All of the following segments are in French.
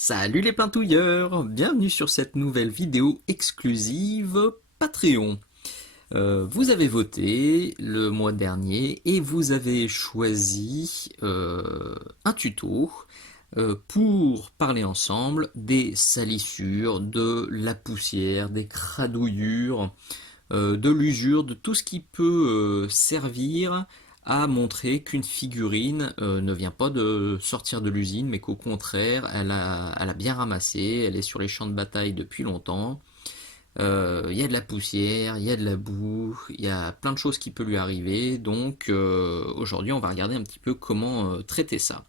Salut les peintouilleurs, bienvenue sur cette nouvelle vidéo exclusive Patreon. Vous avez voté le mois dernier et vous avez choisi un tuto pour parler ensemble des salissures, de la poussière, des cradouillures, de l'usure, de tout ce qui peut servir à montrer qu'une figurine ne vient pas de sortir de l'usine, mais qu'au contraire, elle a bien ramassé, elle est sur les champs de bataille depuis longtemps. Il y a de la poussière, il y a de la boue, il y a plein de choses qui peuvent lui arriver, donc aujourd'hui on va regarder un petit peu comment traiter ça.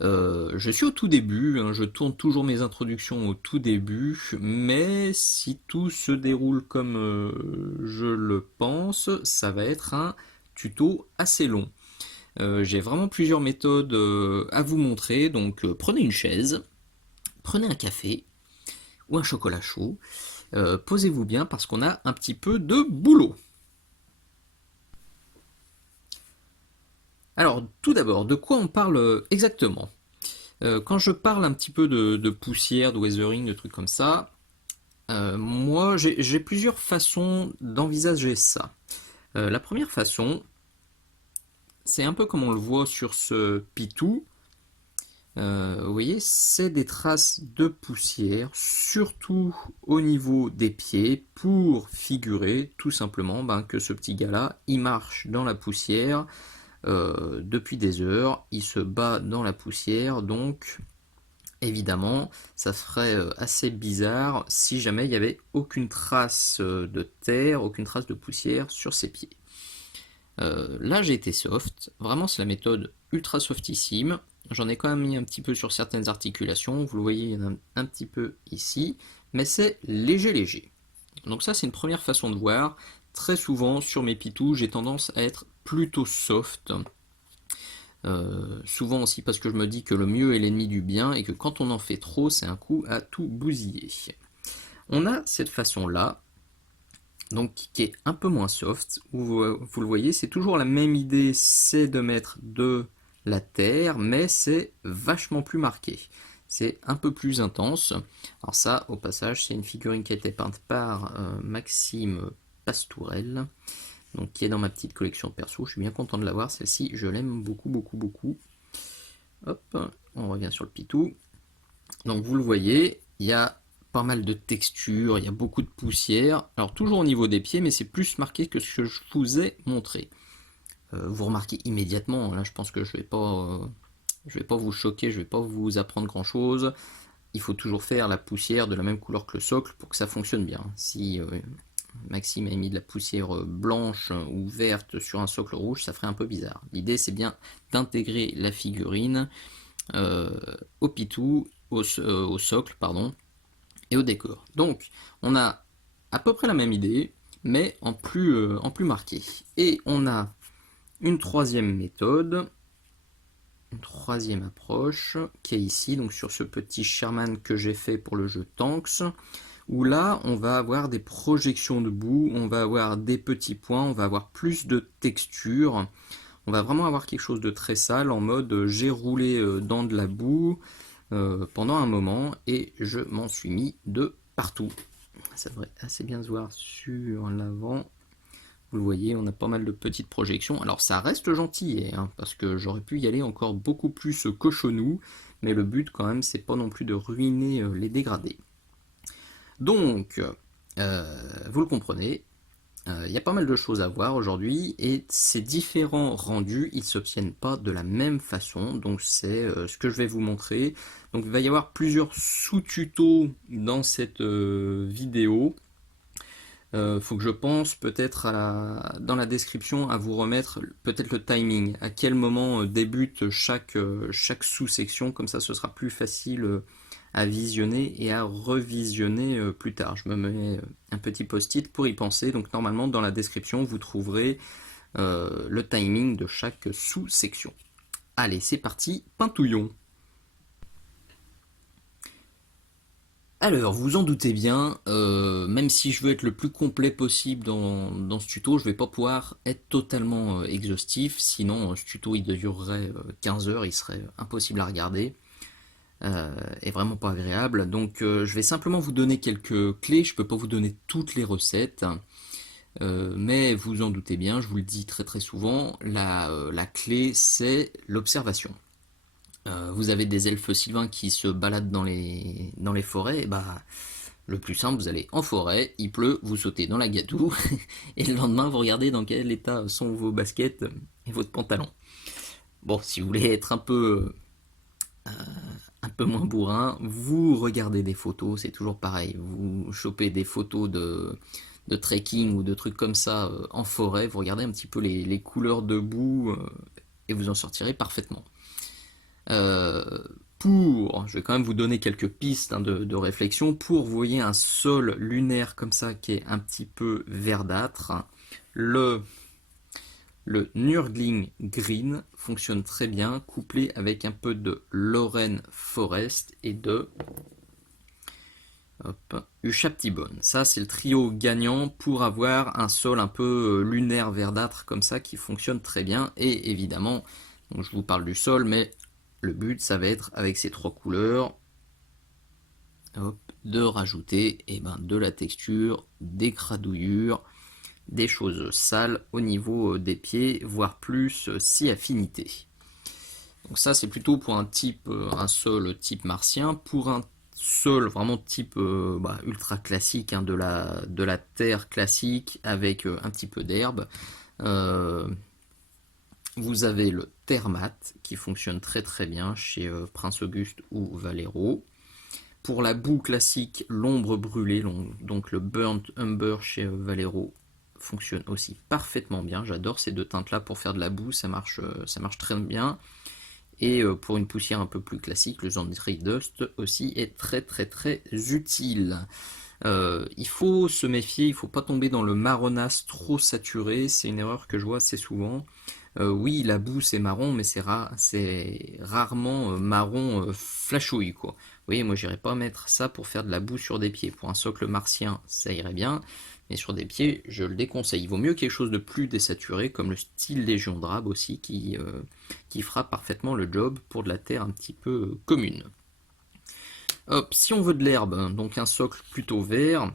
Je suis au tout début, hein, je tourne toujours mes introductions au tout début, mais si tout se déroule comme je le pense, ça va être un tuto assez long. J'ai vraiment plusieurs méthodes à vous montrer, donc prenez une chaise, prenez un café ou un chocolat chaud, posez-vous bien parce qu'on a un petit peu de boulot. Alors, tout d'abord, de quoi on parle exactement? Quand je parle un petit peu de poussière, de weathering, de trucs comme ça, moi j'ai plusieurs façons d'envisager ça. La première façon, c'est un peu comme on le voit sur ce pitou. Vous voyez, c'est des traces de poussière, surtout au niveau des pieds, pour figurer tout simplement que ce petit gars-là, il marche dans la poussière depuis des heures, il se bat dans la poussière, donc évidemment, ça serait assez bizarre si jamais il n'y avait aucune trace de terre, aucune trace de poussière sur ses pieds. Là, j'ai été soft. Vraiment, c'est la méthode ultra softissime. J'en ai quand même mis un petit peu sur certaines articulations. Vous le voyez, il y en a un petit peu ici. Mais c'est léger, léger. Donc ça, c'est une première façon de voir. Très souvent, sur mes pitous, j'ai tendance à être plutôt soft. Souvent aussi parce que je me dis que le mieux est l'ennemi du bien et que quand on en fait trop, c'est un coup à tout bousiller. On a cette façon-là, donc qui est un peu moins soft, où vous le voyez, c'est toujours la même idée, c'est de mettre de la terre, mais c'est vachement plus marqué. C'est un peu plus intense. Alors ça, au passage, c'est une figurine qui a été peinte par Maxime Pastourel, donc qui est dans ma petite collection de perso. Je suis bien content de l'avoir, celle-ci, je l'aime beaucoup, beaucoup, beaucoup. Hop, on revient sur le pitou. Donc vous le voyez, il y a pas mal de textures, il y a beaucoup de poussière. Alors toujours au niveau des pieds, mais c'est plus marqué que ce que je vous ai montré. Vous remarquez immédiatement, là je pense que je vais pas vous choquer, je vais pas vous apprendre grand chose. Il faut toujours faire la poussière de la même couleur que le socle pour que ça fonctionne bien. Si Maxime a mis de la poussière blanche ou verte sur un socle rouge, ça ferait un peu bizarre. L'idée c'est bien d'intégrer la figurine au pitou, au socle, pardon, et au décor. Donc, on a à peu près la même idée, mais en plus marqué. Et on a une troisième méthode, une troisième approche, qui est ici, donc sur ce petit Sherman que j'ai fait pour le jeu Tanks, où là, on va avoir des projections de boue, on va avoir des petits points, on va avoir plus de texture. On va vraiment avoir quelque chose de très sale en mode j'ai roulé dans de la boue pendant un moment et je m'en suis mis de partout. Ça devrait assez bien se voir sur l'avant. Vous le voyez, on a pas mal de petites projections. Alors ça reste gentil, hein, parce que j'aurais pu y aller encore beaucoup plus cochonou, mais le but quand même c'est pas non plus de ruiner les dégradés. Donc, vous le comprenez, il y a pas mal de choses à voir aujourd'hui et ces différents rendus ils s'obtiennent pas de la même façon, donc c'est ce que je vais vous montrer. Donc il va y avoir plusieurs sous-tutos dans cette vidéo. Faut que je pense peut-être dans la description à vous remettre peut-être le timing, à quel moment débute chaque sous-section, comme ça ce sera plus facile à visionner et à revisionner plus tard. Je me mets un petit post-it pour y penser, donc normalement dans la description vous trouverez le timing de chaque sous-section. Allez, c'est parti, peintouillons. Alors, vous en doutez bien, même si je veux être le plus complet possible dans ce tuto, je vais pas pouvoir être totalement exhaustif, sinon ce tuto il durerait 15 heures, il serait impossible à regarder. est vraiment pas agréable. Donc je vais simplement vous donner quelques clés, je peux pas vous donner toutes les recettes. Mais vous en doutez bien, je vous le dis très très souvent, la clé c'est l'observation. Vous avez des elfes sylvains qui se baladent dans les forêts, et bah le plus simple, vous allez en forêt, il pleut, vous sautez dans la gadoue, et le lendemain vous regardez dans quel état sont vos baskets et votre pantalon. Bon, si vous voulez être un peu moins bourrin, vous regardez des photos, c'est toujours pareil. Vous chopez des photos de trekking ou de trucs comme ça en forêt, vous regardez un petit peu les couleurs de boue et vous en sortirez parfaitement. Euh, je vais quand même vous donner quelques pistes hein, de réflexion. Pour, vous voyez un sol lunaire comme ça qui est un petit peu verdâtre, le le Nurgling Green fonctionne très bien, couplé avec un peu de Lorraine Forest et de Ushaptibone. Ça, c'est le trio gagnant pour avoir un sol un peu lunaire verdâtre comme ça qui fonctionne très bien. Et évidemment, donc je vous parle du sol, mais le but, ça va être avec ces trois couleurs, hop, de rajouter de la texture, des gradouillures, des choses sales au niveau des pieds, voire plus si affinité. Donc ça c'est plutôt pour un sol type martien. Pour un sol vraiment type ultra classique hein, de la terre classique avec un petit peu d'herbe, euh, vous avez le Thermat qui fonctionne très très bien chez Prince Auguste ou Valero. Pour la boue classique, l'ombre brûlée, donc le Burnt Umber chez Valero, fonctionne aussi parfaitement bien. J'adore ces deux teintes là pour faire de la boue, ça marche très bien. Et pour une poussière un peu plus classique, le Zandri Dust aussi est très très très utile. Il faut se méfier, il ne faut pas tomber dans le marronasse trop saturé, c'est une erreur que je vois assez souvent. Oui, la boue c'est marron, mais c'est rarement marron flashouille quoi. Vous voyez, moi j'irais pas mettre ça pour faire de la boue sur des pieds. Pour un socle martien, ça irait bien, mais sur des pieds, je le déconseille. Il vaut mieux quelque chose de plus désaturé, comme le style Légion Drabe aussi, qui fera parfaitement le job pour de la terre un petit peu commune. Hop, si on veut de l'herbe, hein, donc un socle plutôt vert,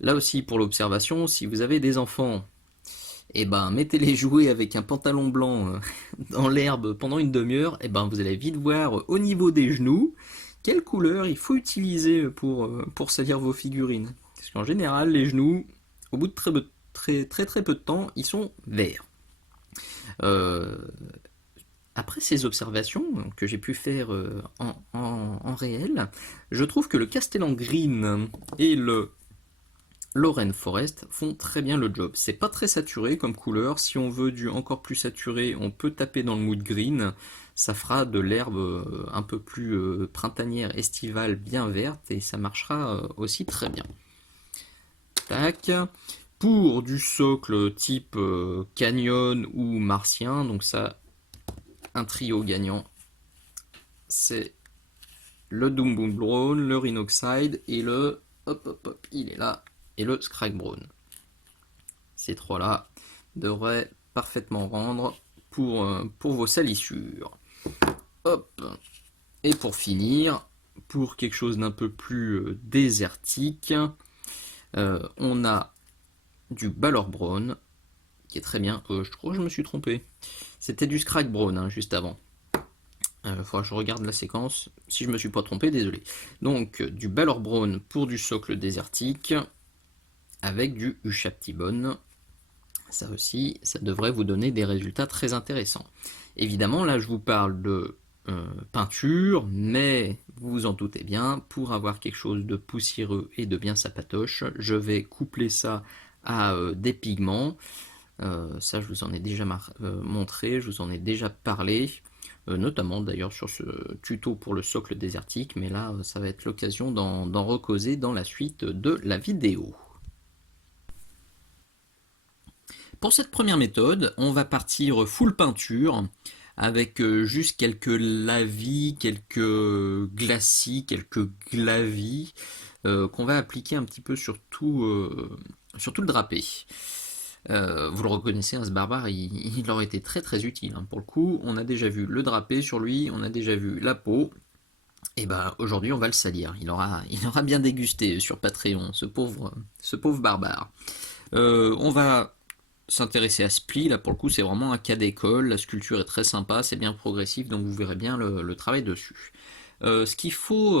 là aussi pour l'observation, si vous avez des enfants, mettez-les jouer avec un pantalon blanc dans l'herbe pendant une demi-heure, vous allez vite voir au niveau des genoux quelle couleur il faut utiliser pour salir vos figurines. Parce qu'en général, les genoux, au bout de très peu de temps, ils sont verts. Euh, Après ces observations que j'ai pu faire en réel, je trouve que le Castellan Green et le Lorraine Forest font très bien le job. C'est pas très saturé comme couleur. Si on veut du encore plus saturé, on peut taper dans le mood green. Ça fera de l'herbe un peu plus printanière, estivale, bien verte et ça marchera aussi très bien. Tac. Pour du socle type canyon ou martien, donc ça, un trio gagnant, c'est le Doom Boom Brown, le Rhinoxide et le il est là, et le Scrag Brown. Ces trois-là devraient parfaitement rendre pour vos salissures. Hop. Et pour finir, pour quelque chose d'un peu plus désertique, on a du Balor Brown, qui est très bien. Je crois que je me suis trompé. C'était du Scrag Brown hein, juste avant. Il faudra que je regarde la séquence. Si je me suis pas trompé, désolé. Donc, du Balor Brown pour du socle désertique, avec du Ushaptibone. Ça aussi, ça devrait vous donner des résultats très intéressants. Évidemment, là, je vous parle de peinture, mais vous vous en doutez bien, pour avoir quelque chose de poussiéreux et de bien sapatoche, je vais coupler ça à des pigments. Ça, je vous en ai déjà montré, je vous en ai déjà parlé, notamment d'ailleurs sur ce tuto pour le socle désertique, mais là, ça va être l'occasion d'en recauser dans la suite de la vidéo. Pour cette première méthode, on va partir full peinture avec juste quelques lavis, quelques glacis, quelques glavis qu'on va appliquer un petit peu sur tout le drapé. Vous le reconnaissez, hein, ce barbare, il leur était très très utile. Hein. Pour le coup, on a déjà vu le drapé sur lui, on a déjà vu la peau. Et bah aujourd'hui on va le salir. Il aura bien dégusté sur Patreon, ce pauvre barbare. On va s'intéresser à Spli. Là pour le coup c'est vraiment un cas d'école. La sculpture est très sympa, c'est bien progressif, donc vous verrez bien le travail dessus. Ce qu'il faut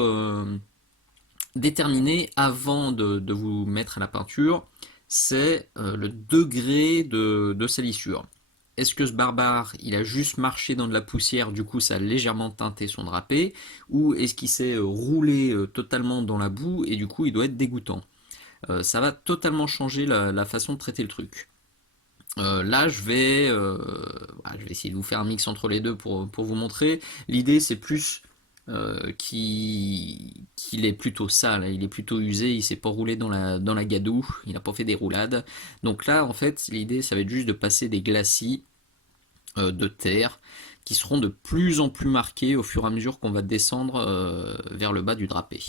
déterminer avant de vous mettre à la peinture, c'est le degré de salissure. Est-ce que ce barbare, il a juste marché dans de la poussière, du coup ça a légèrement teinté son drapé, ou est-ce qu'il s'est roulé totalement dans la boue et du coup il doit être dégoûtant. Ça va totalement changer la façon de traiter le truc. Là, je vais essayer de vous faire un mix entre les deux pour vous montrer. L'idée, c'est plus qu'il est plutôt sale, il est plutôt usé, il s'est pas roulé dans la gadoue, il n'a pas fait des roulades. Donc là, en fait, l'idée, ça va être juste de passer des glacis de terre qui seront de plus en plus marqués au fur et à mesure qu'on va descendre vers le bas du drapé.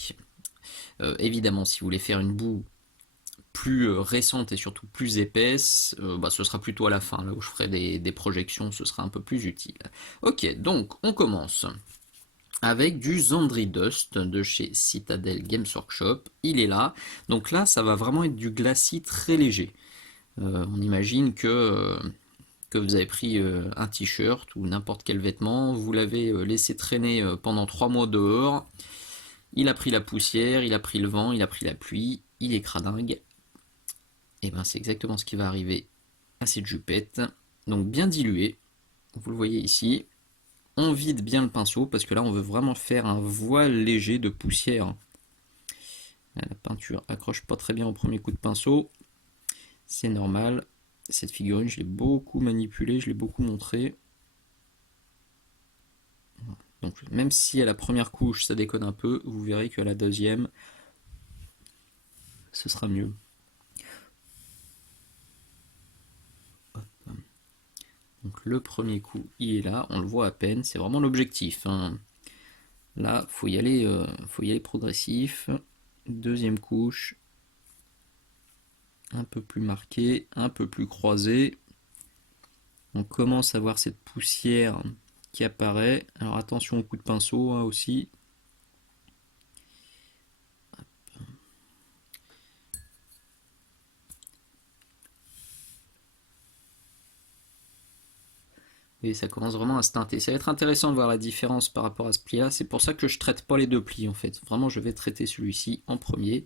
Évidemment, si vous voulez faire une boue plus récente et surtout plus épaisse, ce sera plutôt à la fin, là où je ferai des projections, ce sera un peu plus utile. Ok, donc on commence avec du Zandri Dust de chez Citadel Games Workshop. Il est là, donc là ça va vraiment être du glacis très léger. On imagine que vous avez pris un t-shirt ou n'importe quel vêtement, vous l'avez laissé traîner pendant 3 mois dehors, il a pris la poussière, il a pris le vent, il a pris la pluie, il est cradingue. Et ben c'est exactement ce qui va arriver à cette jupette. Donc bien dilué, vous le voyez ici. On vide bien le pinceau parce que là on veut vraiment faire un voile léger de poussière. La peinture accroche pas très bien au premier coup de pinceau. C'est normal. Cette figurine, je l'ai beaucoup manipulée, je l'ai beaucoup montrée. Donc même si à la première couche ça déconne un peu, vous verrez qu'à la deuxième, ce sera mieux. Donc le premier coup, il est là, on le voit à peine, c'est vraiment l'objectif, hein. Là, faut y aller progressif. Deuxième couche, un peu plus marquée, un peu plus croisée. On commence à voir cette poussière qui apparaît. Alors attention au coup de pinceau hein, aussi. Et ça commence vraiment à se teinter. Ça va être intéressant de voir la différence par rapport à ce pli-là. C'est pour ça que je traite pas les deux plis en fait. Vraiment, je vais traiter celui-ci en premier.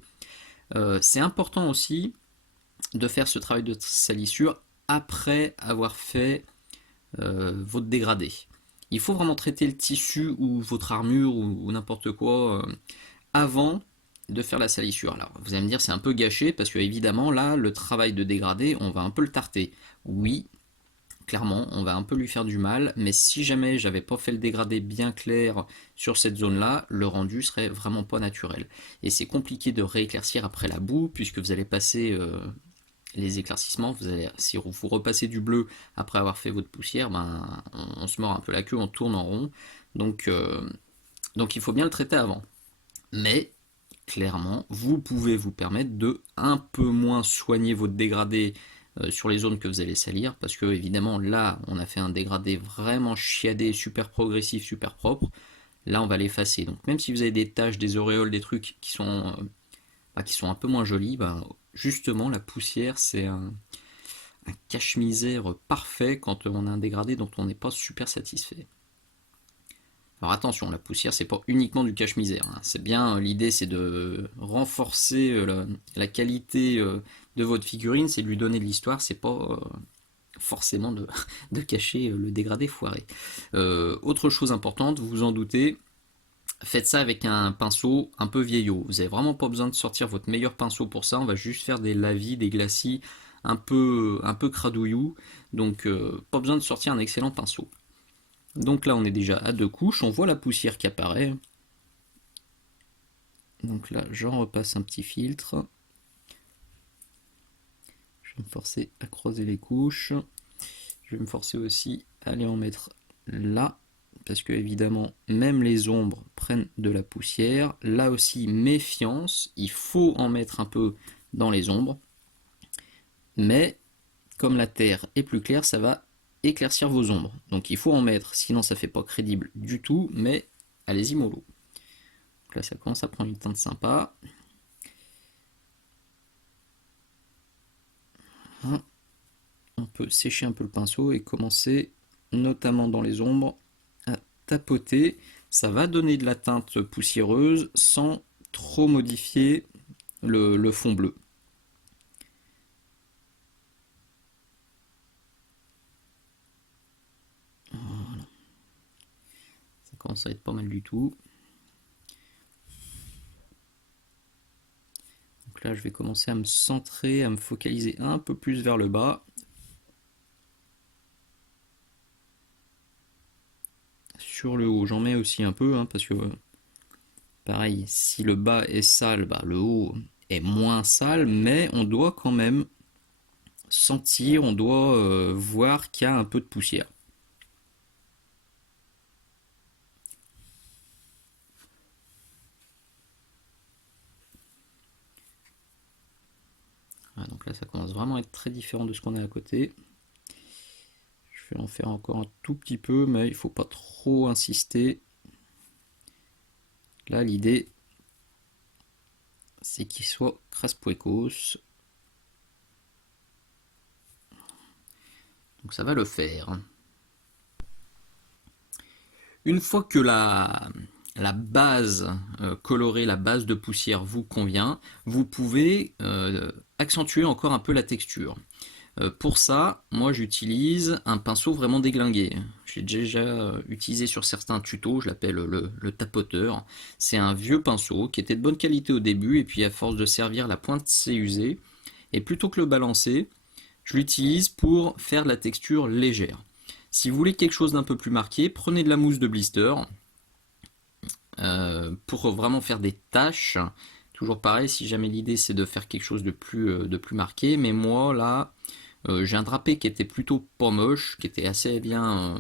C'est important aussi de faire ce travail de salissure après avoir fait votre dégradé. Il faut vraiment traiter le tissu ou votre armure ou n'importe quoi avant de faire la salissure. Alors vous allez me dire c'est un peu gâché parce que évidemment là le travail de dégradé on va un peu le tarter. Oui, clairement on va un peu lui faire du mal, mais si jamais j'avais pas fait le dégradé bien clair sur cette zone là, le rendu serait vraiment pas naturel. Et c'est compliqué de rééclaircir après la boue puisque vous allez passer les éclaircissements, si vous repassez du bleu après avoir fait votre poussière, ben, on se mord un peu la queue, on tourne en rond. Donc il faut bien le traiter avant. Mais clairement, vous pouvez vous permettre de un peu moins soigner votre dégradé sur les zones que vous allez salir, parce que évidemment là, on a fait un dégradé vraiment chiadé, super progressif, super propre. Là, on va l'effacer. Donc même si vous avez des taches, des auréoles, des trucs qui sont un peu moins jolies, bah, justement, la poussière, c'est un cache-misère parfait quand on a un dégradé dont on n'est pas super satisfait. Alors attention, la poussière, c'est pas uniquement du cache-misère, hein. C'est bien, l'idée, c'est de renforcer la qualité de votre figurine, c'est de lui donner de l'histoire, c'est pas forcément de cacher le dégradé foiré. Autre chose importante, vous vous en doutez, faites ça avec un pinceau un peu vieillot. Vous n'avez vraiment pas besoin de sortir votre meilleur pinceau pour ça. On va juste faire des lavis, des glacis un peu cradouillou. Donc pas besoin de sortir un excellent pinceau. Donc là on est déjà à 2 couches. On voit la poussière qui apparaît. Donc là j'en repasse un petit filtre. Je vais me forcer à croiser les couches. Je vais me forcer aussi à aller en mettre là. Parce que évidemment, même les ombres prennent de la poussière. Là aussi, méfiance, il faut en mettre un peu dans les ombres. Mais comme la terre est plus claire, ça va éclaircir vos ombres. Donc il faut en mettre, sinon ça fait pas crédible du tout, mais allez-y mollo. Donc là, ça commence à prendre une teinte sympa. On peut sécher un peu le pinceau et commencer, notamment dans les ombres, à tapoter. Ça va donner de la teinte poussiéreuse sans trop modifier le fond bleu. Voilà. Ça commence à être pas mal du tout. Donc là, je vais commencer à me centrer, à me focaliser un peu plus vers le bas. Sur le haut, j'en mets aussi un peu, hein, parce que pareil, si le bas est sale, bah, le haut est moins sale, mais on doit quand même sentir, on doit voir qu'il y a un peu de poussière. Voilà, donc là, ça commence vraiment à être très différent de ce qu'on a à côté. Je vais en faire encore un tout petit peu, mais il ne faut pas trop insister. Là, l'idée, c'est qu'il soit crasse-poicos. Donc ça va le faire. Une fois que la base colorée, la base de poussière vous convient, vous pouvez accentuer encore un peu la texture. Pour ça, moi j'utilise un pinceau vraiment déglingué. J'ai déjà utilisé sur certains tutos, je l'appelle le tapoteur. C'est un vieux pinceau qui était de bonne qualité au début et puis à force de servir, la pointe s'est usée. Et plutôt que le balancer, je l'utilise pour faire de la texture légère. Si vous voulez quelque chose d'un peu plus marqué, prenez de la mousse de blister pour vraiment faire des taches. Toujours pareil, si jamais l'idée c'est de faire quelque chose de plus marqué, mais moi là, j'ai un drapé qui était plutôt pas moche, qui était assez bien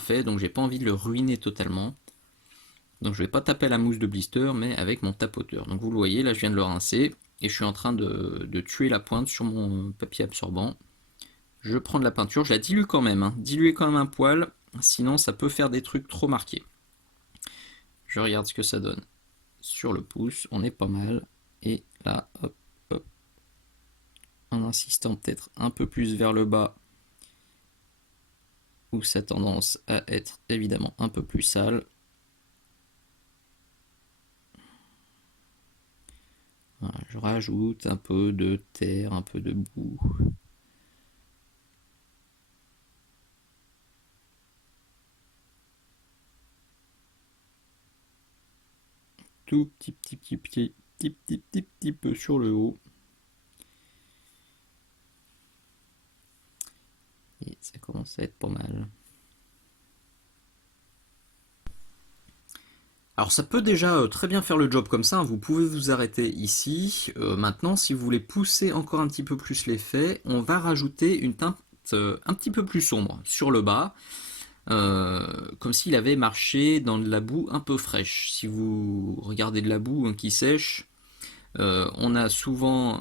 fait, donc j'ai pas envie de le ruiner totalement. Donc je vais pas taper à la mousse de blister, mais avec mon tapoteur. Donc vous le voyez, là je viens de le rincer, et je suis en train de tuer la pointe sur mon papier absorbant. Je prends de la peinture, je la dilue quand même, hein. Diluez quand même un poil, sinon ça peut faire des trucs trop marqués. Je regarde ce que ça donne sur le pouce, on est pas mal. Et là, hop, hop, en insistant peut-être un peu plus vers le bas, où ça a tendance à être évidemment un peu plus sale. Voilà, je rajoute un peu de terre, un peu de boue. Tout petit peu sur le haut. Et ça commence à être pas mal. Alors ça peut déjà très bien faire le job comme ça, hein. Vous pouvez vous arrêter ici. Maintenant, si vous voulez pousser encore un petit peu plus l'effet, on va rajouter une teinte un petit peu plus sombre sur le bas, comme s'il avait marché dans de la boue un peu fraîche. Si vous regardez de la boue, hein, qui sèche, on a souvent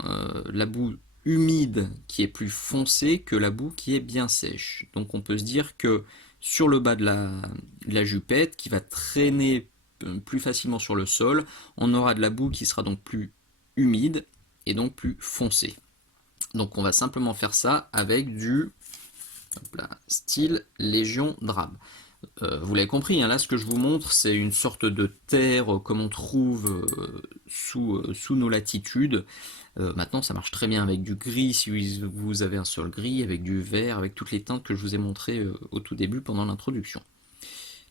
la boue humide qui est plus foncée que la boue qui est bien sèche. Donc on peut se dire que sur le bas de la jupette, qui va traîner plus facilement sur le sol, on aura de la boue qui sera donc plus humide et donc plus foncée. Donc on va simplement faire ça avec du style Légion Drab. Vous l'avez compris, hein, là ce que je vous montre c'est une sorte de terre comme on trouve sous nos latitudes. Maintenant ça marche très bien avec du gris si vous avez un sol gris, avec du vert, avec toutes les teintes que je vous ai montrées au tout début pendant l'introduction.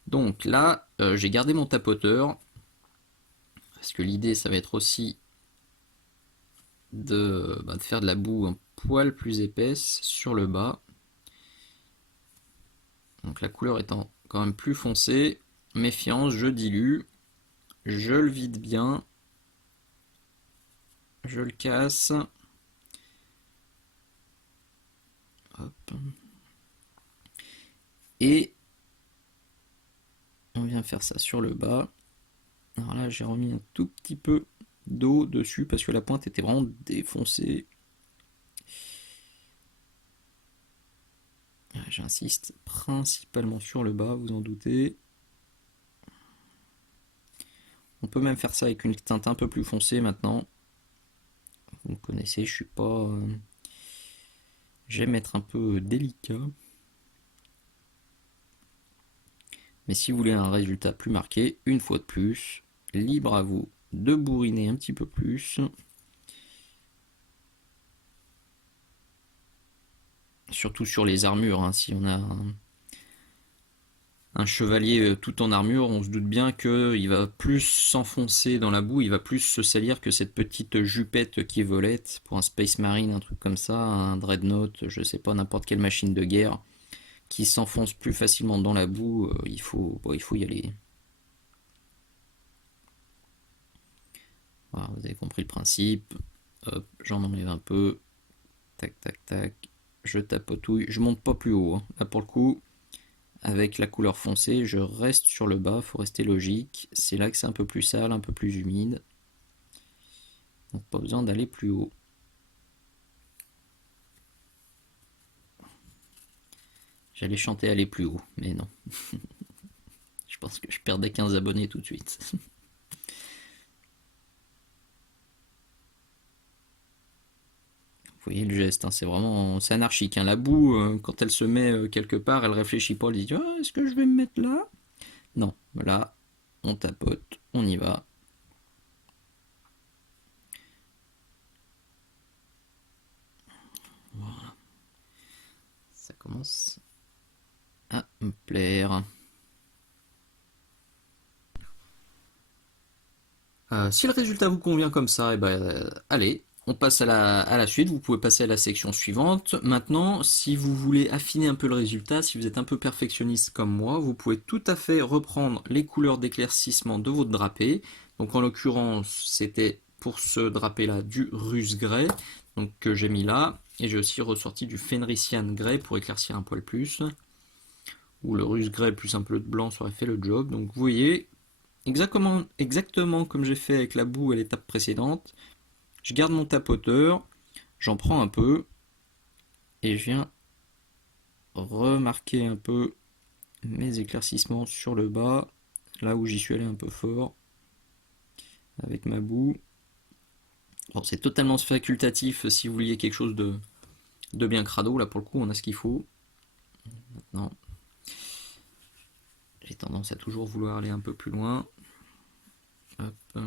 Donc là j'ai gardé mon tapoteur parce que l'idée ça va être aussi de faire de la boue un poil plus épaisse sur le bas. Donc la couleur étant quand même plus foncée, méfiance, je dilue, je le vide bien, je le casse. Hop. Et on vient faire ça sur le bas. Alors là j'ai remis un tout petit peu d'eau dessus parce que la pointe était vraiment défoncée. J'insiste principalement sur le bas, vous en doutez. On peut même faire ça avec une teinte un peu plus foncée maintenant. Vous me connaissez, je suis pas... J'aime être un peu délicat. Mais si vous voulez un résultat plus marqué, une fois de plus, libre à vous de bourriner un petit peu plus. Surtout sur les armures, hein, si on a un chevalier tout en armure, on se doute bien qu'il va plus s'enfoncer dans la boue, il va plus se salir que cette petite jupette qui est volette pour un Space Marine, un truc comme ça, un Dreadnought, je sais pas, n'importe quelle machine de guerre qui s'enfonce plus facilement dans la boue, il faut y aller. Voilà, vous avez compris le principe. Hop, j'en enlève un peu. Tac, tac, tac. Je tapotouille. Je monte pas plus haut, hein. Là, pour le coup, avec la couleur foncée, je reste sur le bas. Faut rester logique. C'est là que c'est un peu plus sale, un peu plus humide. Donc, pas besoin d'aller plus haut. J'allais chanter aller plus haut, mais non. Je pense que je perdais 15 abonnés tout de suite. Vous voyez le geste, hein, c'est vraiment c'est anarchique, hein. La boue, quand elle se met quelque part, elle réfléchit pas, elle dit ah, est-ce que je vais me mettre là? Non, là, on tapote, on y va. Voilà. Ça commence à me plaire. Si le résultat vous convient comme ça, et ben, allez, on passe à la suite. Vous pouvez passer à la section suivante. Maintenant, si vous voulez affiner un peu le résultat, si vous êtes un peu perfectionniste comme moi, vous pouvez tout à fait reprendre les couleurs d'éclaircissement de votre drapé. Donc en l'occurrence, c'était pour ce drapé-là du Rus Grey, donc que j'ai mis là. Et j'ai aussi ressorti du Fenrisian Grey pour éclaircir un poil plus. Ou le Rus Grey plus un peu de blanc, ça aurait fait le job. Donc vous voyez, exactement comme j'ai fait avec la boue à l'étape précédente. Je garde mon tapoteur, j'en prends un peu et je viens remarquer un peu mes éclaircissements sur le bas, là où j'y suis allé un peu fort avec ma boue. Bon, c'est totalement facultatif si vous vouliez quelque chose de bien crado. Là pour le coup, on a ce qu'il faut. Maintenant, j'ai tendance à toujours vouloir aller un peu plus loin. Hop.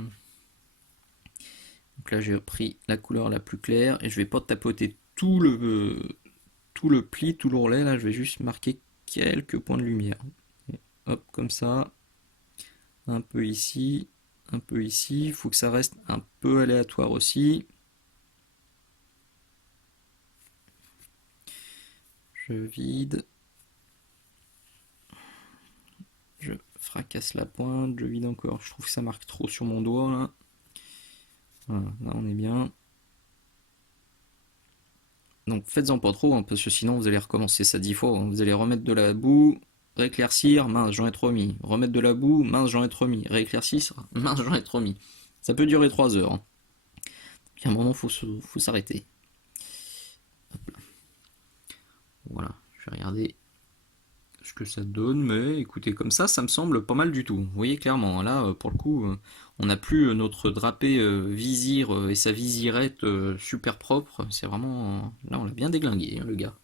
Donc là, j'ai pris la couleur la plus claire et je vais pas tapoter tout le pli, tout l'ourlet. Là, je vais juste marquer quelques points de lumière. Et hop, comme ça. Un peu ici, un peu ici. Il faut que ça reste un peu aléatoire aussi. Je vide. Je fracasse la pointe, je vide encore. Je trouve que ça marque trop sur mon doigt là. Voilà, là on est bien. Donc faites-en pas trop, hein, parce que sinon vous allez recommencer ça 10 fois, hein. Vous allez remettre de la boue, rééclaircir, mince j'en ai trop mis. Remettre de la boue, mince j'en ai trop mis. Rééclaircir, mince j'en ai trop mis. Ça peut durer 3 heures, hein. Puis à un moment faut s'arrêter. Voilà, je vais regarder ce que ça donne, mais écoutez, comme ça me semble pas mal du tout. Vous voyez clairement, là, pour le coup, on n'a plus notre drapé visir et sa visirette super propre. C'est vraiment... là, on l'a bien déglingué, hein, le gars.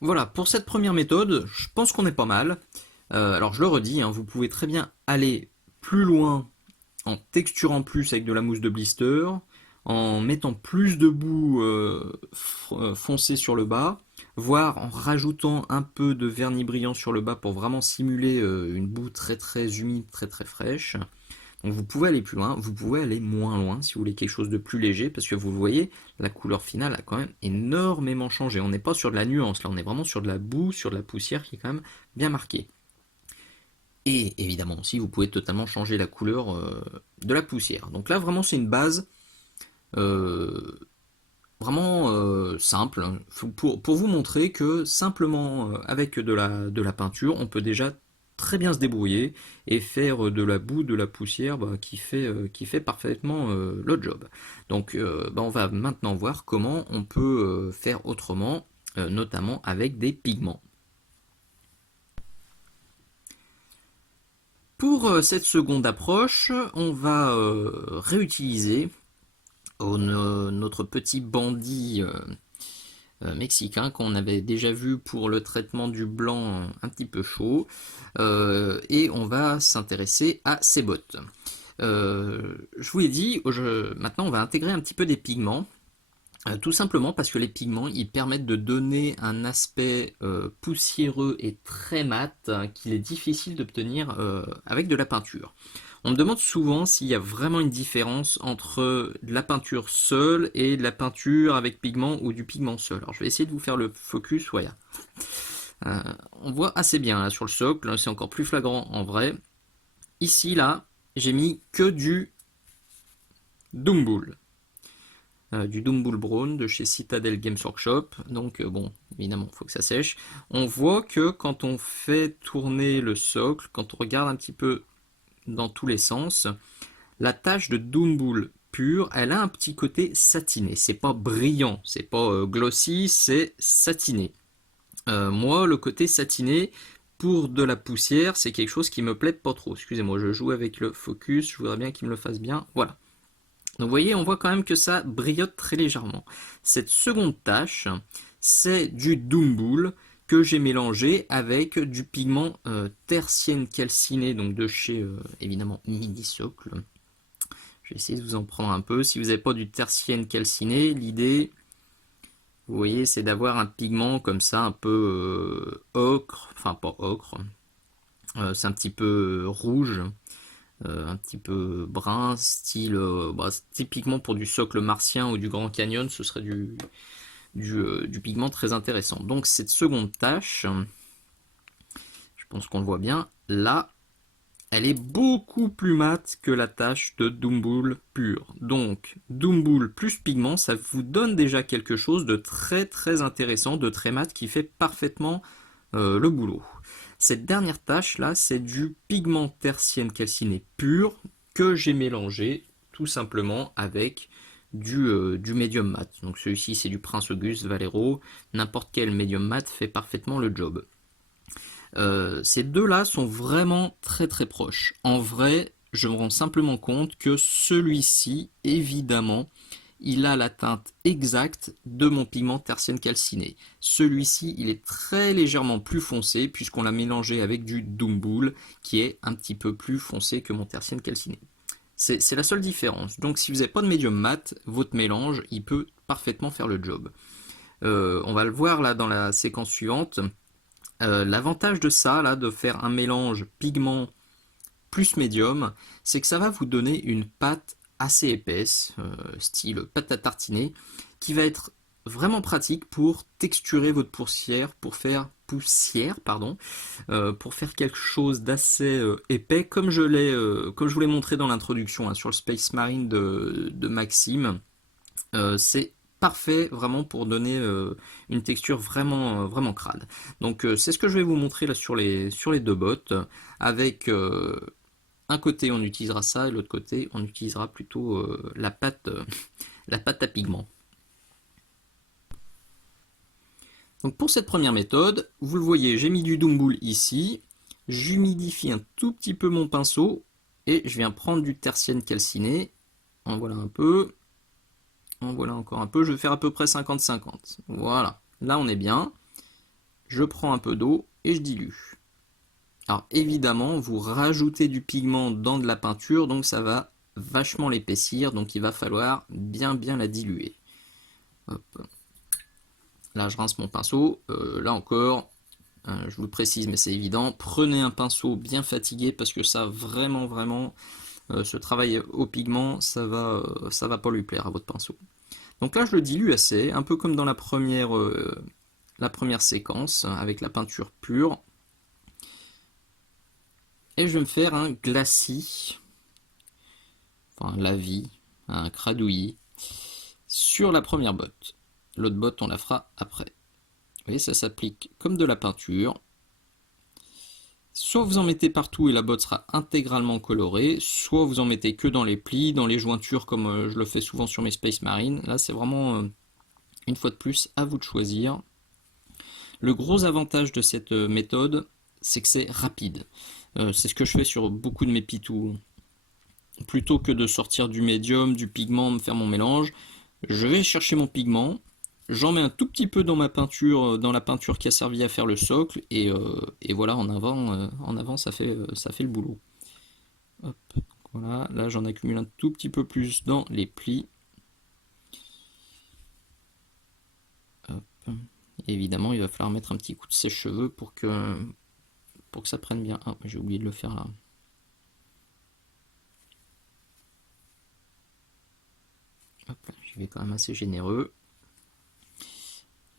Voilà, pour cette première méthode, je pense qu'on est pas mal. Alors, je le redis, hein, vous pouvez très bien aller plus loin en texturant plus avec de la mousse de blister, en mettant plus de boue foncée sur le bas, voire en rajoutant un peu de vernis brillant sur le bas pour vraiment simuler une boue très très humide, très très fraîche. Donc vous pouvez aller plus loin, vous pouvez aller moins loin si vous voulez quelque chose de plus léger, parce que vous le voyez, la couleur finale a quand même énormément changé. On n'est pas sur de la nuance, là on est vraiment sur de la boue, sur de la poussière qui est quand même bien marquée. Et évidemment aussi, vous pouvez totalement changer la couleur de la poussière. Donc là, vraiment, c'est une base euh, vraiment simple, hein. Pour vous montrer que simplement avec de la peinture, on peut déjà très bien se débrouiller et faire de la boue, de la poussière bah, qui fait parfaitement le job. Donc bah, on va maintenant voir comment on peut faire autrement, notamment avec des pigments. Pour cette seconde approche, on va réutiliser notre petit bandit mexicain qu'on avait déjà vu pour le traitement du blanc un petit peu chaud, et on va s'intéresser à ses bottes. Je vous l'ai dit, maintenant on va intégrer un petit peu des pigments. Tout simplement parce que les pigments, ils permettent de donner un aspect poussiéreux et très mat qu'il est difficile d'obtenir avec de la peinture. On me demande souvent s'il y a vraiment une différence entre de la peinture seule et de la peinture avec pigment ou du pigment seul. Alors je vais essayer de vous faire le focus, ouais. On voit assez bien là, sur le socle, c'est encore plus flagrant en vrai. Ici, là, j'ai mis que du Doombull. Du Doombull Brown de chez Citadel Games Workshop. Donc bon, évidemment, il faut que ça sèche. On voit que quand on fait tourner le socle, quand on regarde un petit peu dans tous les sens, la tache de Doombull pur, elle a un petit côté satiné. C'est pas brillant, c'est pas glossy, c'est satiné. Moi, le côté satiné, pour de la poussière, c'est quelque chose qui me plaît pas trop. Excusez-moi, je joue avec le focus, je voudrais bien qu'il me le fasse bien. Voilà. Donc vous voyez, on voit quand même que ça brillote très légèrement. Cette seconde tache, c'est du Doombull que j'ai mélangé avec du pigment tertienne calciné, donc de chez évidemment Midi Socle. Je vais essayer de vous en prendre un peu. Si vous n'avez pas du tertienne calciné, l'idée, vous voyez, c'est d'avoir un pigment comme ça, un peu ocre, enfin pas ocre, c'est un petit peu rouge. Un petit peu brun, style typiquement pour du socle martien ou du Grand Canyon, ce serait du pigment très intéressant. Donc cette seconde tache, je pense qu'on le voit bien, là, elle est beaucoup plus mate que la tache de Doombull pur. Donc Doombull plus pigment, ça vous donne déjà quelque chose de très très intéressant, de très mat, qui fait parfaitement le boulot. Cette dernière tache là, c'est du pigment tertienne calciné pur que j'ai mélangé tout simplement avec du médium mat. Donc celui-ci c'est du Prince Auguste Valero, n'importe quel médium mat fait parfaitement le job. Ces deux-là sont vraiment très très proches. En vrai, je me rends simplement compte que celui-ci, évidemment, il a la teinte exacte de mon pigment tertienne calciné. Celui-ci, il est très légèrement plus foncé puisqu'on l'a mélangé avec du Doombull qui est un petit peu plus foncé que mon tertienne calciné. C'est la seule différence. Donc si vous n'avez pas de médium mat, votre mélange, il peut parfaitement faire le job. On va le voir là dans la séquence suivante. L'avantage de ça, là, de faire un mélange pigment plus médium, c'est que ça va vous donner une pâte assez épaisse, style pâte à tartiner, qui va être vraiment pratique pour texturer votre poussière, pour faire quelque chose d'assez épais, comme je vous l'ai montré dans l'introduction sur le Space Marine de Maxime. C'est parfait vraiment pour donner une texture vraiment, vraiment crade. Donc c'est ce que je vais vous montrer là sur les deux bottes, avec un côté on utilisera ça et l'autre côté on utilisera plutôt la pâte à pigment. Donc pour cette première méthode, vous le voyez, j'ai mis du Doombull ici, j'humidifie un tout petit peu mon pinceau et je viens prendre du tertienne calciné, en voilà un peu, en voilà encore un peu, je vais faire à peu près 50-50. Voilà, là on est bien, je prends un peu d'eau et je dilue. Alors évidemment, vous rajoutez du pigment dans de la peinture, donc ça va vachement l'épaissir, donc il va falloir bien la diluer. Hop. Là je rince mon pinceau, là encore, je vous le précise mais c'est évident, prenez un pinceau bien fatigué parce que ça vraiment, ce travail au pigment, ça va pas lui plaire à votre pinceau. Donc là je le dilue assez, un peu comme dans la première séquence avec la peinture pure. Et je vais me faire un glacis, enfin un lavis, un cradouillis, sur la première botte. L'autre botte, on la fera après. Vous voyez, ça s'applique comme de la peinture. Soit vous en mettez partout et la botte sera intégralement colorée, soit vous en mettez que dans les plis, dans les jointures comme je le fais souvent sur mes Space Marine. Là, c'est vraiment, une fois de plus, à vous de choisir. Le gros avantage de cette méthode, c'est que c'est rapide. C'est ce que je fais sur beaucoup de mes pitous. Plutôt que de sortir du médium, du pigment, me faire mon mélange, je vais chercher mon pigment, j'en mets un tout petit peu dans ma peinture, dans la peinture qui a servi à faire le socle, et voilà, en avant ça fait le boulot. Hop, voilà, là j'en accumule un tout petit peu plus dans les plis. Hop. Et évidemment, il va falloir mettre un petit coup de sèche-cheveux pour que ça prenne bien. Ah, j'ai oublié de le faire là. Hop, je vais quand même assez généreux.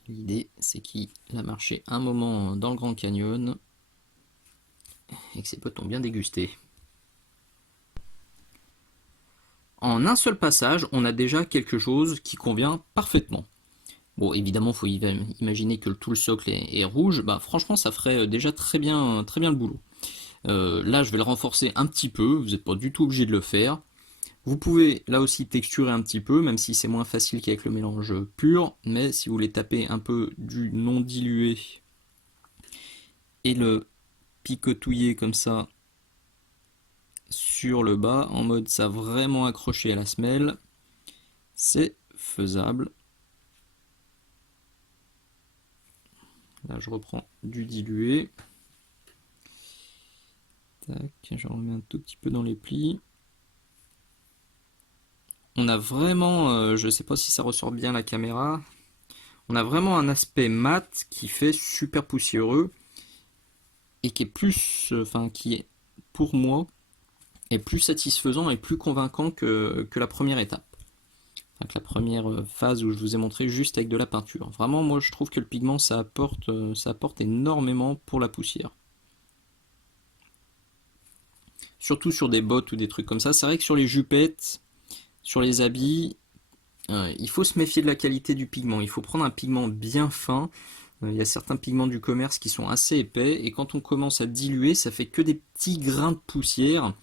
L'idée, c'est qu'il a marché un moment dans le Grand Canyon et que ses potes ont bien dégusté. En un seul passage, on a déjà quelque chose qui convient parfaitement. Bon, évidemment, il faut imaginer que tout le socle est rouge. Bah, franchement, ça ferait déjà très bien le boulot. Là, je vais le renforcer un petit peu. Vous n'êtes pas du tout obligé de le faire. Vous pouvez là aussi texturer un petit peu, même si c'est moins facile qu'avec le mélange pur. Mais si vous voulez taper un peu du non dilué et le picotouiller comme ça sur le bas, en mode ça vraiment accroché à la semelle, c'est faisable. Là, je reprends du dilué. Tac, je remets un tout petit peu dans les plis. On a vraiment, je sais pas si ça ressort bien la caméra, on a vraiment un aspect mat qui fait super poussiéreux et qui est plus, enfin qui est pour moi est plus satisfaisant et plus convaincant que la première étape. Enfin, que la première phase où je vous ai montré juste avec de la peinture. Vraiment, moi je trouve que le pigment ça apporte énormément pour la poussière. Surtout sur des bottes ou des trucs comme ça. C'est vrai que sur les jupettes, sur les habits, il faut se méfier de la qualité du pigment. Il faut prendre un pigment bien fin. Il y a certains pigments du commerce qui sont assez épais et quand on commence à diluer, ça fait que des petits grains de poussière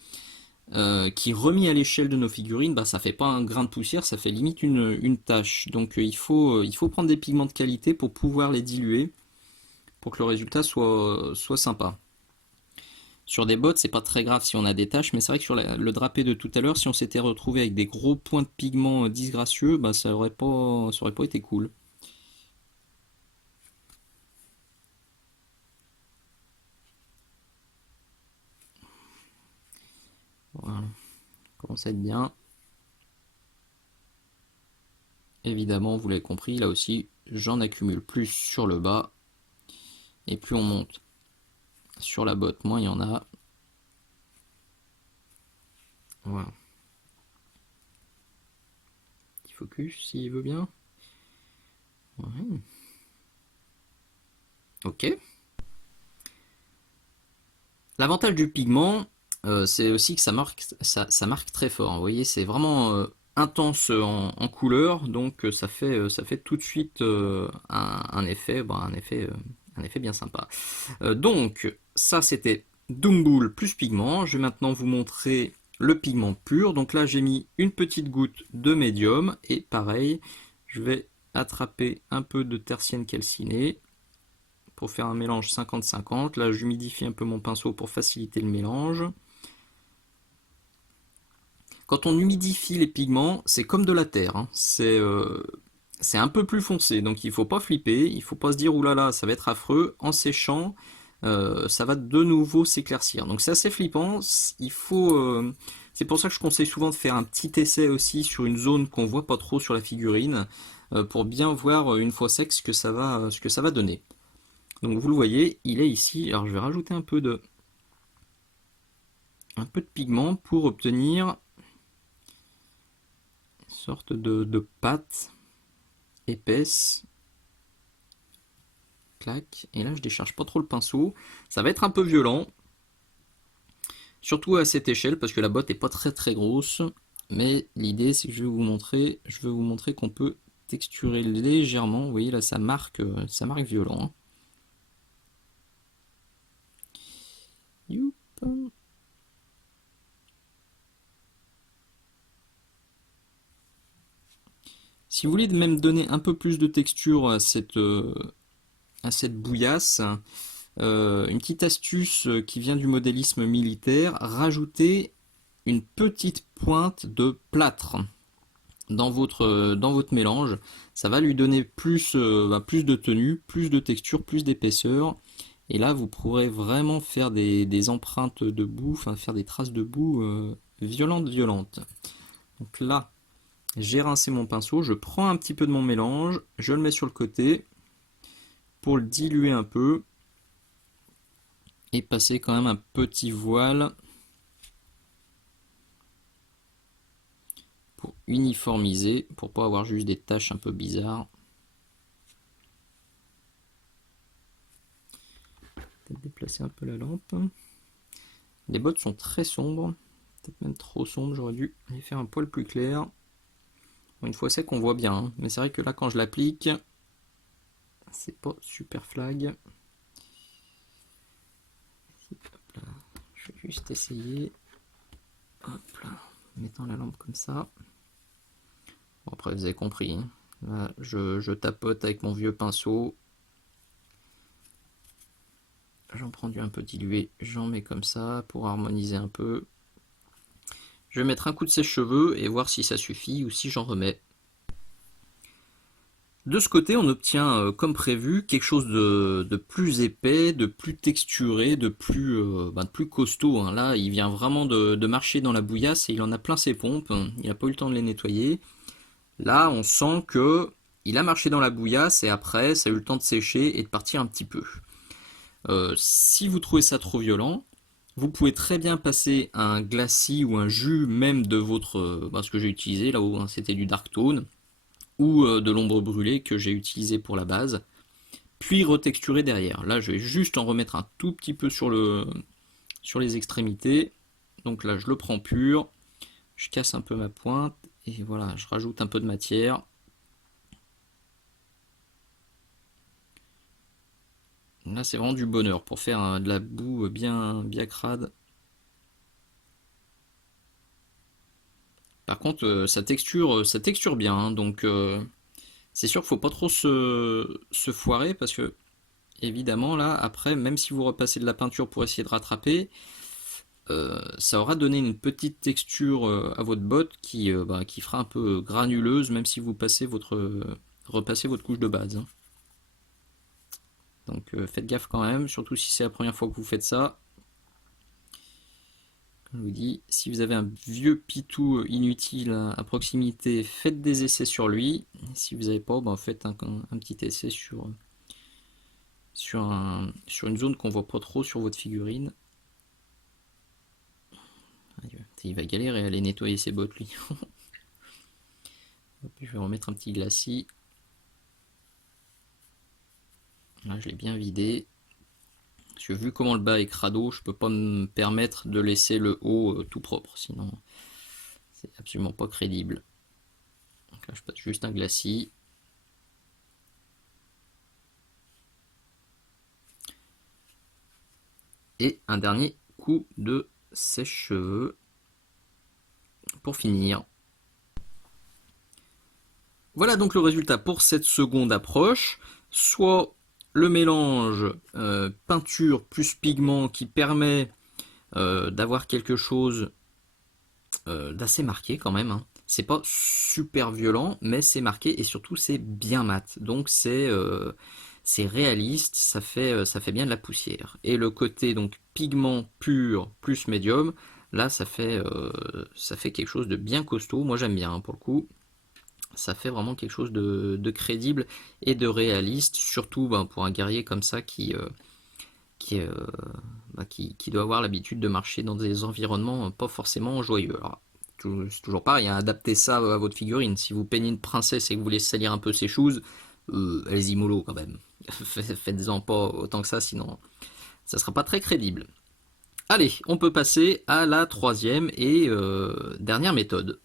qui, remis à l'échelle de nos figurines, bah, ça fait pas un grain de poussière, ça fait limite une tache. Donc il faut prendre des pigments de qualité pour pouvoir les diluer pour que le résultat soit sympa. Sur des bottes, c'est pas très grave si on a des taches, mais c'est vrai que sur le drapé de tout à l'heure, si on s'était retrouvé avec des gros points de pigment disgracieux, bah ça aurait pas été cool. Voilà, commence à être bien. Évidemment, vous l'avez compris, là aussi, j'en accumule plus sur le bas, et plus on monte sur la botte, moins il y en a. Voilà. Petit focus, s'il veut bien. Ouais. Ok. L'avantage du pigment, c'est aussi que ça marque très fort. Vous voyez, c'est vraiment intense en couleur, donc ça fait tout de suite un effet, bon, un effet bien sympa. Donc, ça c'était Doombull plus pigment. Je vais maintenant vous montrer le pigment pur. Donc là, j'ai mis une petite goutte de médium et pareil, je vais attraper un peu de tertienne calcinée pour faire un mélange 50-50. Là, j'humidifie un peu mon pinceau pour faciliter le mélange. Quand on humidifie les pigments, c'est comme de la terre. Hein. C'est un peu plus foncé, donc il ne faut pas flipper, il ne faut pas se dire oulala, ça va être affreux. En séchant, ça va de nouveau s'éclaircir. Donc c'est assez flippant. C'est pour ça que je conseille souvent de faire un petit essai aussi sur une zone qu'on voit pas trop sur la figurine, pour bien voir une fois sec ce que ça va donner. Donc vous le voyez, il est ici. Alors je vais rajouter un peu de pigment pour obtenir une sorte de pâte épaisse. Clac. Et là je décharge pas trop le pinceau. Ça va être un peu violent. Surtout à cette échelle parce que la botte est pas très grosse. Mais l'idée c'est que je veux vous montrer qu'on peut texturer légèrement. Vous voyez là ça marque violent. Youp. Si vous voulez même donner un peu plus de texture à cette bouillasse, une petite astuce qui vient du modélisme militaire, rajouter une petite pointe de plâtre dans votre mélange. Ça va lui donner plus de tenue, plus de texture, plus d'épaisseur. Et là, vous pourrez vraiment faire des empreintes de boue, enfin faire des traces de boue violentes. Donc là, j'ai rincé mon pinceau, je prends un petit peu de mon mélange, je le mets sur le côté pour le diluer un peu et passer quand même un petit voile pour uniformiser, pour pas avoir juste des taches un peu bizarres. Peut-être déplacer un peu la lampe. Les bottes sont très sombres, peut-être même trop sombres, j'aurais dû les faire un poil plus clair. Une fois sec on voit bien, hein. Mais c'est vrai que là quand je l'applique, c'est pas super flag. Hop là. Je vais juste essayer. Hop là, en mettant la lampe comme ça. Bon, après vous avez compris, hein. Là, je tapote avec mon vieux pinceau. J'en prends du un peu dilué, j'en mets comme ça pour harmoniser un peu. Je vais mettre un coup de sèche-cheveux et voir si ça suffit ou si j'en remets. De ce côté, on obtient, comme prévu, quelque chose de plus épais, de plus texturé, de plus costaud, hein. Là, il vient vraiment de marcher dans la bouillasse et il en a plein ses pompes. Il n'a pas eu le temps de les nettoyer. Là, on sent que il a marché dans la bouillasse et après, ça a eu le temps de sécher et de partir un petit peu. Si vous trouvez ça trop violent, vous pouvez très bien passer un glacis ou un jus même de votre, ce que j'ai utilisé là-haut, hein, c'était du dark tone ou de l'ombre brûlée que j'ai utilisé pour la base, puis retexturer derrière. Là, je vais juste en remettre un tout petit peu sur les extrémités. Donc là, je le prends pur, je casse un peu ma pointe et voilà, je rajoute un peu de matière. Là, c'est vraiment du bonheur pour faire de la boue bien crade. Par contre, ça texture bien, hein, donc c'est sûr qu'il faut pas trop se foirer parce que évidemment là, après, même si vous repassez de la peinture pour essayer de rattraper, ça aura donné une petite texture à votre botte qui fera un peu granuleuse, même si vous repassez votre couche de base, hein. Donc faites gaffe quand même, surtout si c'est la première fois que vous faites ça. Comme je vous dis, si vous avez un vieux pitou inutile à proximité, faites des essais sur lui. Si vous n'avez pas, faites un petit essai sur une zone qu'on voit pas trop sur votre figurine. Il va galérer à aller nettoyer ses bottes lui. Je vais remettre un petit glacis. Là je l'ai bien vidé. Parce que vu comment le bas est crado, je peux pas me permettre de laisser le haut tout propre, sinon c'est absolument pas crédible. Donc là je passe juste un glacis. Et un dernier coup de sèche-cheveux pour finir. Voilà donc le résultat pour cette seconde approche. Soit le mélange peinture plus pigment qui permet d'avoir quelque chose d'assez marqué quand même, hein. C'est pas super violent, mais c'est marqué et surtout c'est bien mat. Donc c'est réaliste, ça fait bien de la poussière. Et le côté donc pigment pur plus médium, là ça fait quelque chose de bien costaud. Moi j'aime bien, hein, pour le coup. Ça fait vraiment quelque chose de crédible et de réaliste, surtout pour un guerrier comme ça qui, qui doit avoir l'habitude de marcher dans des environnements pas forcément joyeux. Alors, c'est toujours pareil, hein, adaptez ça à votre figurine. Si vous peignez une princesse et que vous voulez salir un peu ses choses, allez-y mollo quand même. Faites-en pas autant que ça, sinon ça sera pas très crédible. Allez, on peut passer à la troisième et dernière méthode.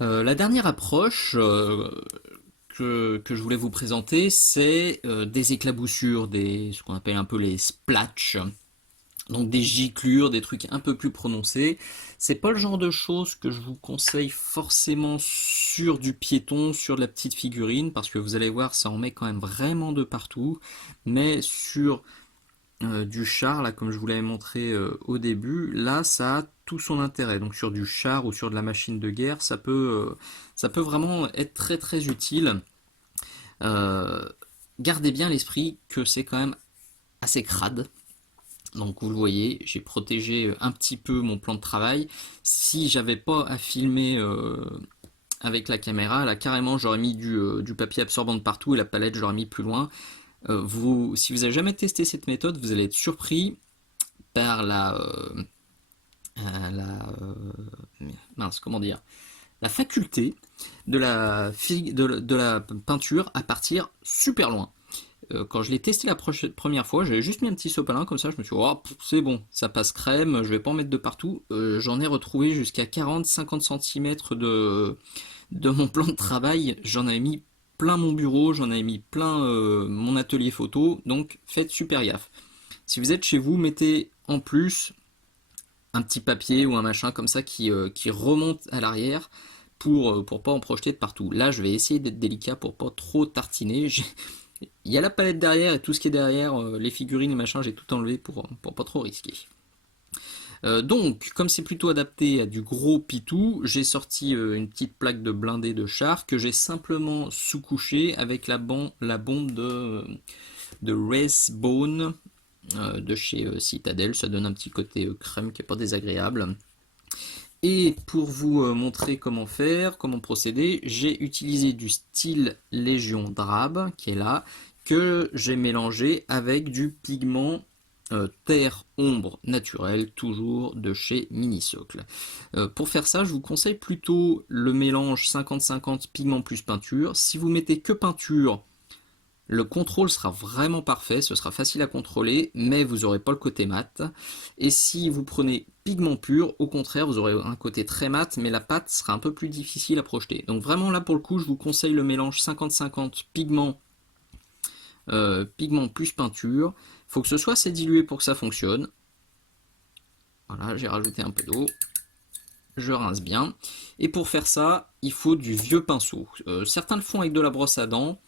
La dernière approche que je voulais vous présenter, c'est des éclaboussures, ce qu'on appelle un peu les splatchs. Donc des giclures, des trucs un peu plus prononcés. C'est pas le genre de choses que je vous conseille forcément sur du piéton, sur de la petite figurine, parce que vous allez voir, ça en met quand même vraiment de partout. Mais sur du char, là, comme je vous l'avais montré au début, là, ça a tout son intérêt. Donc sur du char ou sur de la machine de guerre, ça peut vraiment être très très utile. Euh, Gardez bien l'esprit que c'est quand même assez crade. Donc vous le voyez, j'ai protégé un petit peu mon plan de travail. Si j'avais pas à filmer avec la caméra, là carrément j'aurais mis du papier absorbant de partout et la palette j'aurais mis plus loin. Si vous avez jamais testé cette méthode, vous allez être surpris par la mince, comment dire, la faculté de la peinture à partir super loin. Quand je l'ai testé la première fois, j'avais juste mis un petit sopalin comme ça, je me suis dit, oh, c'est bon, ça passe crème, je vais pas en mettre de partout. J'en ai retrouvé jusqu'à 40-50 cm de mon plan de travail, j'en avais mis plein mon bureau, j'en avais mis plein mon atelier photo, donc faites super gaffe. Si vous êtes chez vous, mettez en plus un petit papier ou un machin comme ça qui remonte à l'arrière pour pas en projeter de partout. Là, je vais essayer d'être délicat pour pas trop tartiner. Il y a la palette derrière et tout ce qui est derrière, les figurines et machin, j'ai tout enlevé pour pas trop risquer. Donc, comme c'est plutôt adapté à du gros pitou, j'ai sorti une petite plaque de blindé de char que j'ai simplement sous-couché avec la bombe de Racebone de chez Citadel. Ça donne un petit côté crème qui est pas désagréable. Et pour vous montrer comment faire, comment procéder, j'ai utilisé du style Légion Drab, qui est là, que j'ai mélangé avec du pigment terre-ombre naturel, toujours de chez Minisocle. Pour faire ça, je vous conseille plutôt le mélange 50-50 pigment plus peinture. Si vous mettez que peinture, le contrôle sera vraiment parfait, ce sera facile à contrôler, mais vous n'aurez pas le côté mat. Et si vous prenez pigment pur, au contraire, vous aurez un côté très mat, mais la pâte sera un peu plus difficile à projeter. Donc vraiment là pour le coup, je vous conseille le mélange 50-50 pigment plus peinture. Il faut que ce soit assez dilué pour que ça fonctionne. Voilà, j'ai rajouté un peu d'eau. Je rince bien. Et pour faire ça, il faut du vieux pinceau. Certains le font avec de la brosse à dents.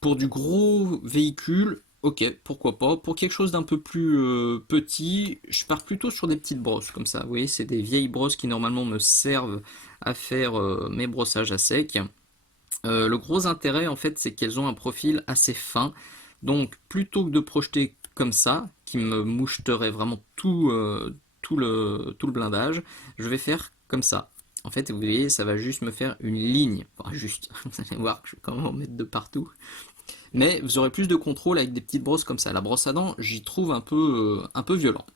Pour du gros véhicule, ok, pourquoi pas. Pour quelque chose d'un peu plus petit, je pars plutôt sur des petites brosses comme ça. Vous voyez, c'est des vieilles brosses qui normalement me servent à faire mes brossages à sec. Le gros intérêt en fait, c'est qu'elles ont un profil assez fin. Donc plutôt que de projeter comme ça, qui me moucheterait vraiment tout le blindage, je vais faire comme ça. En fait, vous voyez, ça va juste me faire une ligne. Enfin, juste, vous allez voir que je vais quand même en mettre de partout. Mais vous aurez plus de contrôle avec des petites brosses comme ça. La brosse à dents, j'y trouve un peu violent.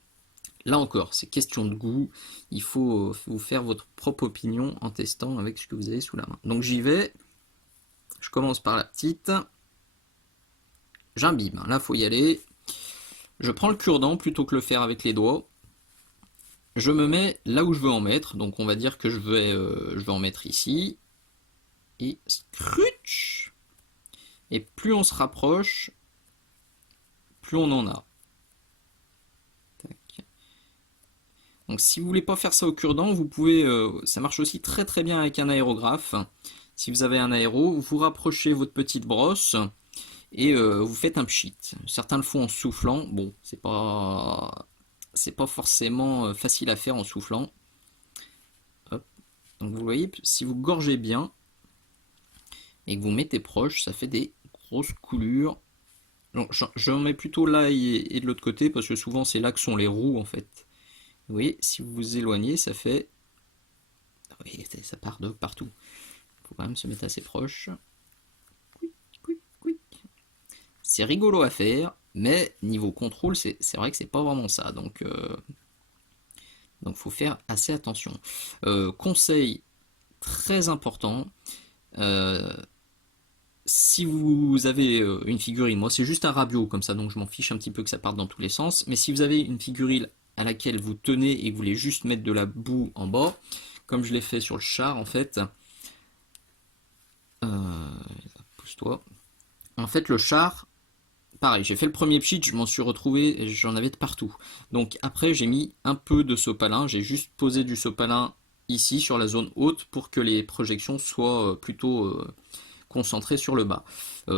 Là encore, c'est question de goût. Il faut vous faire votre propre opinion en testant avec ce que vous avez sous la main. Donc j'y vais. Je commence par la petite. J'imbibe. Là, faut y aller. Je prends le cure-dent plutôt que le faire avec les doigts. Je me mets là où je veux en mettre. Donc on va dire que je vais en mettre ici. Et scrutch. Et plus on se rapproche, plus on en a. Tac. Donc si vous voulez pas faire ça au cure-dent, vous pouvez, ça marche aussi très très bien avec un aérographe. Si vous avez un aéro, vous rapprochez votre petite brosse et vous faites un pchit. Certains le font en soufflant. Bon, c'est pas forcément facile à faire en soufflant. Hop. Donc vous voyez, si vous gorgez bien et que vous mettez proche, ça fait des grosses coulures. Donc j'en mets plutôt là et de l'autre côté parce que souvent c'est là que sont les roues en fait. Vous voyez, si vous vous éloignez, ça fait. Oui, ça part de partout. Il faut quand même se mettre assez proche. C'est rigolo à faire, mais niveau contrôle, c'est vrai que c'est pas vraiment ça. Donc faut faire assez attention. Conseil très important. euh, Si vous avez une figurine, moi c'est juste un rabiot comme ça, donc je m'en fiche un petit peu que ça parte dans tous les sens. Mais si vous avez une figurine à laquelle vous tenez et que vous voulez juste mettre de la boue en bas, comme je l'ai fait sur le char en fait, pousse-toi. En fait, le char, pareil, j'ai fait le premier pchit, je m'en suis retrouvé, j'en avais de partout. Donc après, j'ai mis un peu de sopalin, j'ai juste posé du sopalin ici sur la zone haute pour que les projections soient plutôt concentrées sur le bas.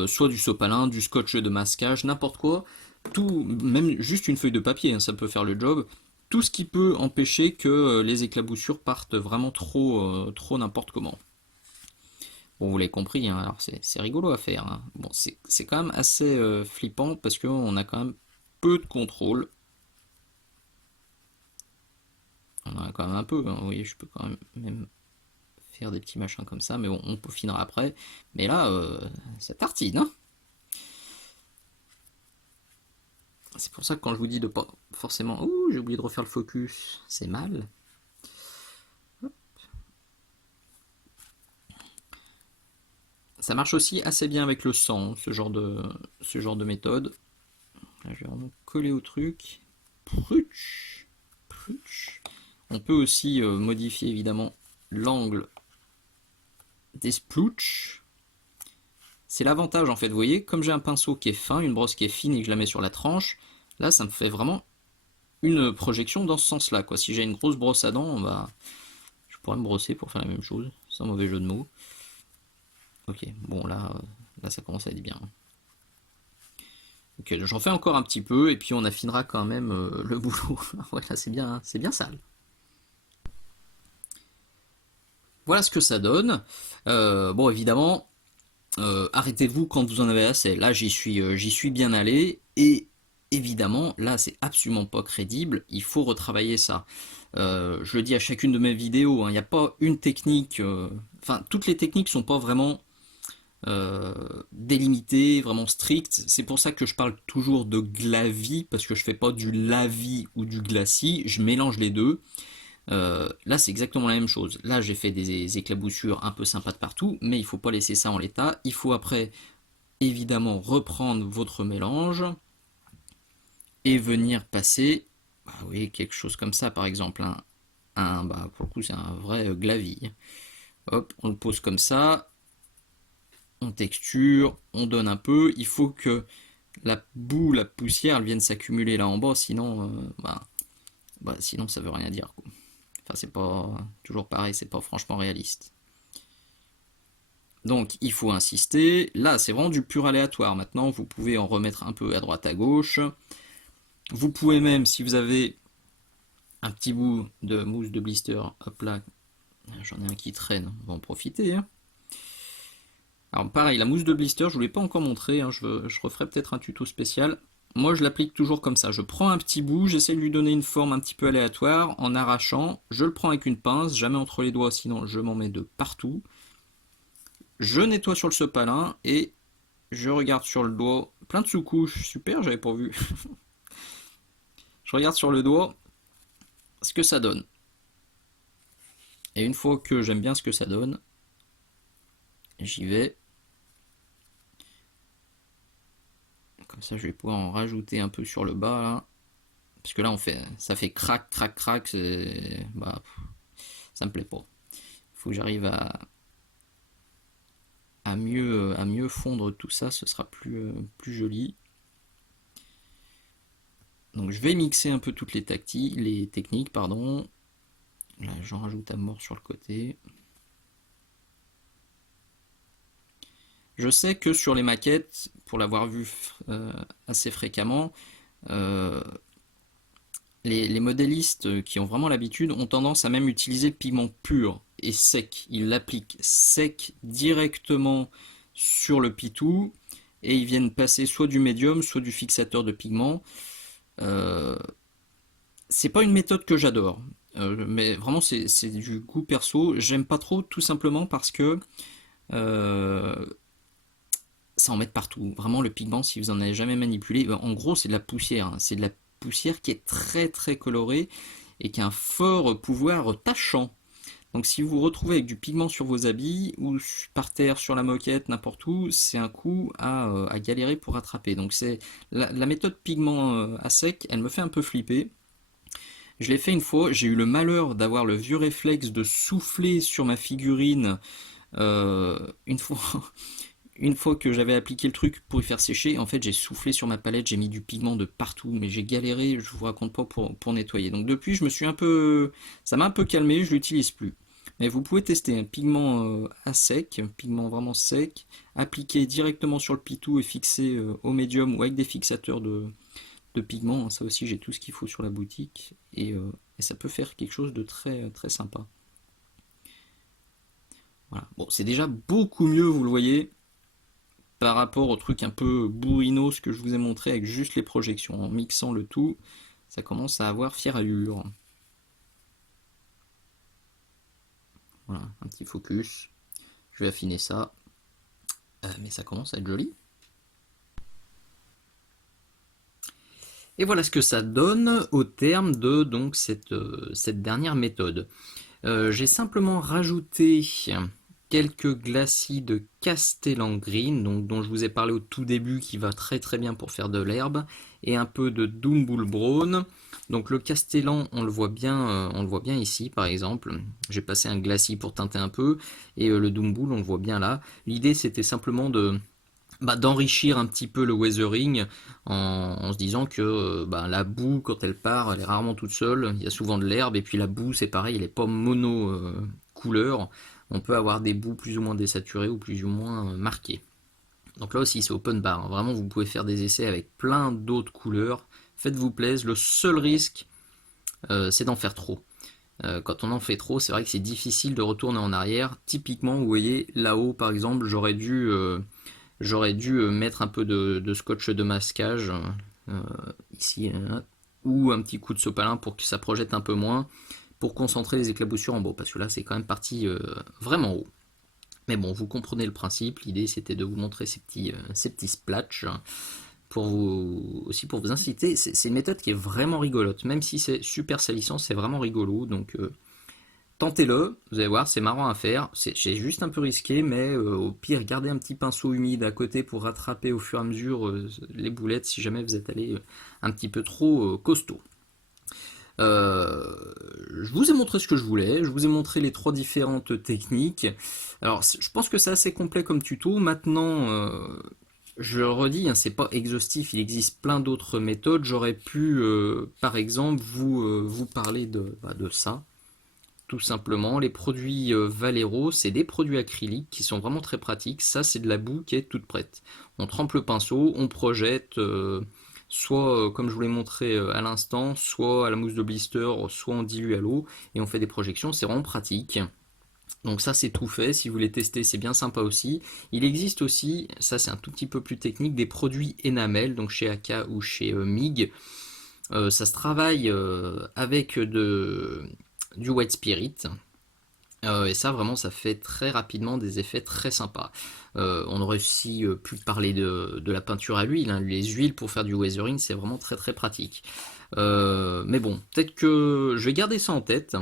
Soit du sopalin, du scotch de masquage, n'importe quoi. Tout, même juste une feuille de papier, hein, ça peut faire le job. Tout ce qui peut empêcher que les éclaboussures partent vraiment trop n'importe comment. Bon, vous l'avez compris, hein, alors c'est rigolo à faire, hein. Bon, c'est quand même assez flippant parce qu'on a quand même peu de contrôle. On en a quand même un peu, hein. Vous voyez, je peux quand même faire des petits machins comme ça, mais bon, on peaufinera après. Mais là, ça tartine, hein. C'est pour ça que quand je vous dis de pas forcément... Ouh, j'ai oublié de refaire le focus, c'est mal. Ça marche aussi assez bien avec le sang, ce genre de méthode. Là, je vais vraiment coller au truc. Prutch, prutch. On peut aussi modifier évidemment l'angle des splooch. C'est l'avantage en fait, vous voyez, comme j'ai un pinceau qui est fin, une brosse qui est fine et que je la mets sur la tranche, là ça me fait vraiment une projection dans ce sens-là, quoi. Si j'ai une grosse brosse à dents, bah, je pourrais me brosser pour faire la même chose, sans mauvais jeu de mots. Ok, bon là ça commence à être bien. Ok, j'en fais encore un petit peu et puis on affinera quand même le boulot. Ouais, là c'est bien sale. Voilà ce que ça donne. Bon, évidemment, arrêtez-vous quand vous en avez assez. Là, j'y suis bien allé et évidemment, là, c'est absolument pas crédible. Il faut retravailler ça. Je le dis à chacune de mes vidéos, hein, il n'y a pas une technique. Enfin, toutes les techniques sont pas vraiment délimitées, vraiment strictes. C'est pour ça que je parle toujours de glavis parce que je fais pas du lavis ou du glacis. Je mélange les deux. Là, c'est exactement la même chose. Là, j'ai fait des éclaboussures un peu sympas de partout, mais il faut pas laisser ça en l'état. Il faut après, évidemment, reprendre votre mélange et venir passer, bah oui, quelque chose comme ça, par exemple, bah, pour le coup, c'est un vrai glavis. Hop, on le pose comme ça, on texture, on donne un peu. Il faut que la boue, la poussière, elle vienne s'accumuler là en bas, sinon, sinon ça veut rien dire, quoi. Enfin, c'est pas toujours pareil, c'est pas franchement réaliste. Donc, il faut insister. Là, c'est vraiment du pur aléatoire. Maintenant, vous pouvez en remettre un peu à droite, à gauche. Vous pouvez même, si vous avez un petit bout de mousse de blister, hop là, j'en ai un qui traîne, on va en profiter, hein. Alors, pareil, la mousse de blister, je ne vous l'ai pas encore montré, hein, je referai peut-être un tuto spécial. Moi, je l'applique toujours comme ça. Je prends un petit bout, j'essaie de lui donner une forme un petit peu aléatoire en arrachant. Je le prends avec une pince, jamais entre les doigts, sinon je m'en mets de partout. Je nettoie sur le sopalin et je regarde sur le doigt. Plein de sous-couches, super, j'avais pas vu. Je regarde sur le doigt ce que ça donne. Et une fois que j'aime bien ce que ça donne, j'y vais. Comme ça, je vais pouvoir en rajouter un peu sur le bas là. Parce que là, ça fait crac, crac, crac. Bah, ça me plaît pas. Il faut que j'arrive à mieux fondre tout ça. Ce sera plus joli. Donc, je vais mixer un peu toutes les techniques, pardon. Là, j'en rajoute à mort sur le côté. Je sais que sur les maquettes, pour l'avoir vu assez fréquemment, euh, les modélistes qui ont vraiment l'habitude ont tendance à même utiliser le pigment pur et sec. Ils l'appliquent sec directement sur le pitou et ils viennent passer soit du médium, soit du fixateur de pigment. Euh, c'est pas une méthode que j'adore, mais vraiment c'est du goût perso. J'aime pas trop tout simplement parce que euh, ça en met partout. Vraiment, le pigment, si vous en avez jamais manipulé, en gros, c'est de la poussière, hein. C'est de la poussière qui est très très colorée et qui a un fort pouvoir tachant. Donc si vous vous retrouvez avec du pigment sur vos habits ou par terre, sur la moquette, n'importe où, c'est un coup à galérer pour rattraper. Donc c'est la méthode pigment à sec, elle me fait un peu flipper. Je l'ai fait une fois, j'ai eu le malheur d'avoir le vieux réflexe de souffler sur ma figurine une fois une fois que j'avais appliqué le truc pour y faire sécher, en fait j'ai soufflé sur ma palette, j'ai mis du pigment de partout, mais j'ai galéré, je vous raconte pas pour nettoyer. Donc depuis je me suis un peu, ça m'a un peu calmé, je l'utilise plus. Mais vous pouvez tester un pigment à sec, un pigment vraiment sec, appliqué directement sur le pitou et fixé au médium ou avec des fixateurs de pigment. Ça aussi j'ai tout ce qu'il faut sur la boutique et ça peut faire quelque chose de très très sympa. Voilà. Bon, c'est déjà beaucoup mieux, vous le voyez, par rapport au truc un peu bourrinos que je vous ai montré avec juste les projections. En mixant le tout, ça commence à avoir fière allure. Voilà, un petit focus. Je vais affiner ça. Mais ça commence à être joli. Et voilà ce que ça donne au terme de donc cette dernière méthode. J'ai simplement rajouté quelques glacis de Castellan Green, donc, dont je vous ai parlé au tout début, qui va très très bien pour faire de l'herbe, et un peu de Dumble Brown. Donc le Castellan, on le voit bien ici par exemple. J'ai passé un glacis pour teinter un peu, et le Dumble, on le voit bien là. L'idée c'était simplement d'enrichir un petit peu le weathering en se disant que la boue, quand elle part, elle est rarement toute seule. Il y a souvent de l'herbe, et puis la boue, c'est pareil, elle n'est pas mono couleur. On peut avoir des boues plus ou moins désaturées ou plus ou moins marquées. Donc là aussi, c'est open bar, hein. Vraiment, vous pouvez faire des essais avec plein d'autres couleurs. Faites-vous plaisir. Le seul risque, c'est d'en faire trop. Quand on en fait trop, c'est vrai que c'est difficile de retourner en arrière. Typiquement, vous voyez, là-haut, par exemple, j'aurais dû mettre un peu de scotch de masquage ici, ou un petit coup de sopalin pour que ça projette un peu moins, pour concentrer les éclaboussures en bas, parce que là c'est quand même parti vraiment haut. Mais bon, vous comprenez le principe, l'idée c'était de vous montrer ces petits splatchs pour vous inciter. C'est une méthode qui est vraiment rigolote, même si c'est super salissant, c'est vraiment rigolo, donc tentez-le, vous allez voir, c'est marrant à faire. C'est juste un peu risqué, mais au pire, gardez un petit pinceau humide à côté pour rattraper au fur et à mesure les boulettes si jamais vous êtes allé un petit peu trop costaud. Euh, je vous ai montré ce que je voulais, je vous ai montré les trois différentes techniques. Alors, je pense que c'est assez complet comme tuto. Maintenant, je le redis, hein, c'est pas exhaustif, il existe plein d'autres méthodes. J'aurais pu, par exemple, vous parler de ça. Tout simplement, les produits Valero, c'est des produits acryliques qui sont vraiment très pratiques. Ça, c'est de la boue qui est toute prête. On trempe le pinceau, on projette, soit comme je vous l'ai montré à l'instant, soit à la mousse de blister, soit on dilue à l'eau, et on fait des projections. C'est vraiment pratique. Donc ça, c'est tout fait. Si vous voulez tester, c'est bien sympa aussi. Il existe aussi, ça c'est un tout petit peu plus technique, des produits enamel, donc chez Aka ou chez MIG. Ça se travaille avec du white spirit. Et ça, vraiment, ça fait très rapidement des effets très sympas. On aurait aussi pu parler de la peinture à l'huile, hein. Les huiles pour faire du weathering, c'est vraiment très très pratique. Mais bon, peut-être que je vais garder ça en tête.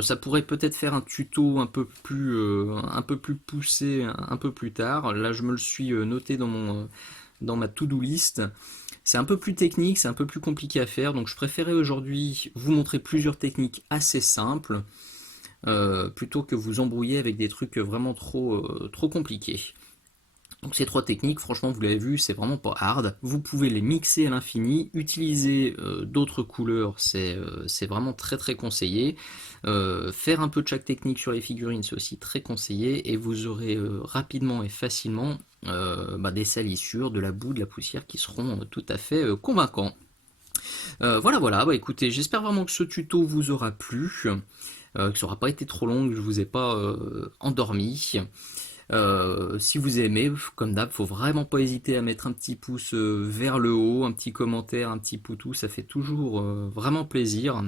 Ça pourrait peut-être faire un tuto un peu plus poussé un peu plus tard. Là, je me le suis noté dans ma to-do list. C'est un peu plus technique, c'est un peu plus compliqué à faire, donc je préférais aujourd'hui vous montrer plusieurs techniques assez simples, plutôt que vous embrouiller avec des trucs vraiment trop compliqués. Donc ces trois techniques, franchement, vous l'avez vu, c'est vraiment pas hard. Vous pouvez les mixer à l'infini, utiliser d'autres couleurs, c'est vraiment très très conseillé. Faire un peu de chaque technique sur les figurines, c'est aussi très conseillé, et vous aurez rapidement et facilement des salissures, de la boue, de la poussière qui seront tout à fait convaincants. Voilà, voilà, écoutez, j'espère vraiment que ce tuto vous aura plu, que ça n'aura pas été trop long, que je vous ai pas endormi. Si vous aimez, comme d'hab, faut vraiment pas hésiter à mettre un petit pouce vers le haut, un petit commentaire, un petit poutou, ça fait toujours vraiment plaisir.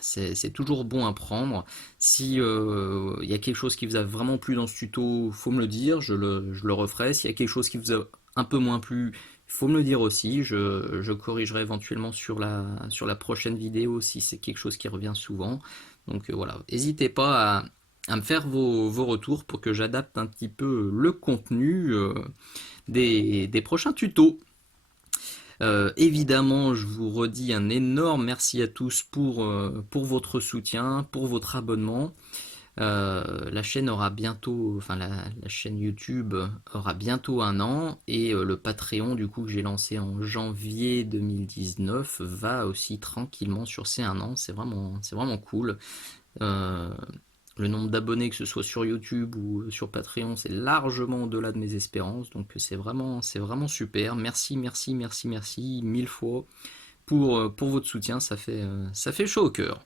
C'est toujours bon à prendre. Si il y a quelque chose qui vous a vraiment plu dans ce tuto, faut me le dire, je le referai. S'il y a quelque chose qui vous a un peu moins plu, faut me le dire aussi. Je corrigerai éventuellement sur la prochaine vidéo si c'est quelque chose qui revient souvent. Donc voilà, n'hésitez pas à me faire vos retours pour que j'adapte un petit peu le contenu des prochains tutos. Évidemment, je vous redis un énorme merci à tous pour votre soutien, pour votre abonnement. La chaîne aura bientôt, enfin la chaîne YouTube aura bientôt 1 an et le Patreon du coup que j'ai lancé en janvier 2019 va aussi tranquillement sur ces 1 an. C'est vraiment cool. Euh, le nombre d'abonnés, que ce soit sur YouTube ou sur Patreon, c'est largement au-delà de mes espérances. Donc c'est vraiment super. Merci, merci, merci, merci 1000 fois pour votre soutien. Ça fait chaud au cœur.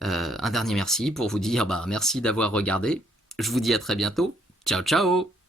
Un dernier merci pour vous dire bah, merci d'avoir regardé. Je vous dis à très bientôt. Ciao, ciao!